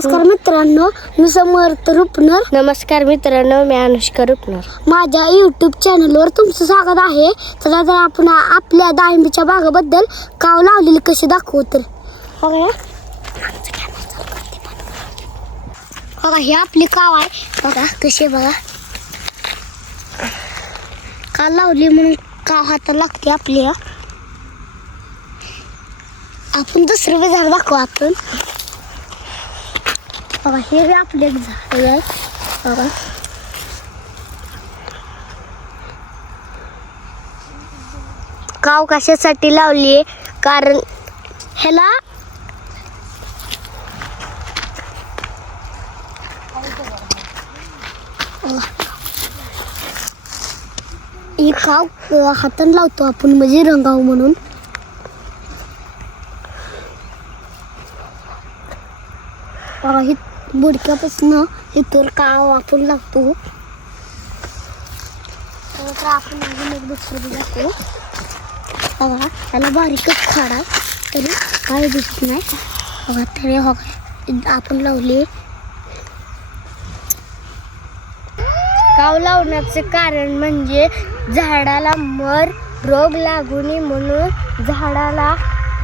नमस्कार मित्रांनो, मी समर्थ रुपनर. नमस्कार मित्रांनो, मी अनुष्का रुपनर. माझ्या यूट्यूब चॅनलवर तुमचं स्वागत आहे. चला तर आपण आपल्या डाळिंबीच्या बागेबद्दल काव लावलेली कशी दाखवू. तर बघा ही आपली काव आहे. बघा कशी बघा का लावली म्हणून काव हाताला लागते आपल्या. आपण दुसरं बी झाड दाखवू. आपण बघा हे बी आपले एक झाड आहे. बघा काव कशासाठी लावली आहे? कारण ह्याला ही काव हातानं लावतो आपण, म्हणजे रंगाव म्हणून. ही बुडक्यापासून इतर काव आपण लावतो. तर आपण अजून एक दुसरं दाखवू. बघा त्याला बारीकच खाड आहे, तरी काय दिसत नाही. बघा तरी हो आपण लावले. काव लावण्याचे कारण म्हणजे झाडाला मर रोग लागू नये म्हणून,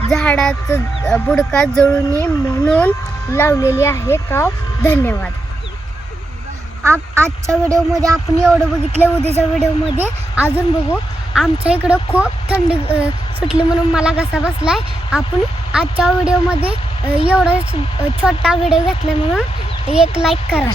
झाडाचं बुडका जळू नये म्हणून लावलेली आहे काव. धन्यवाद. आजच्या व्हिडिओमध्ये आपण एवढं बघितलं. उद्याच्या व्हिडिओमध्ये अजून बघू. आमच्या इकडं खूप थंडी सुटली म्हणून मला घसा बसलाय. आपण आजच्या व्हिडिओमध्ये एवढा छोटा व्हिडिओ घेतला म्हणून एक लाईक करा.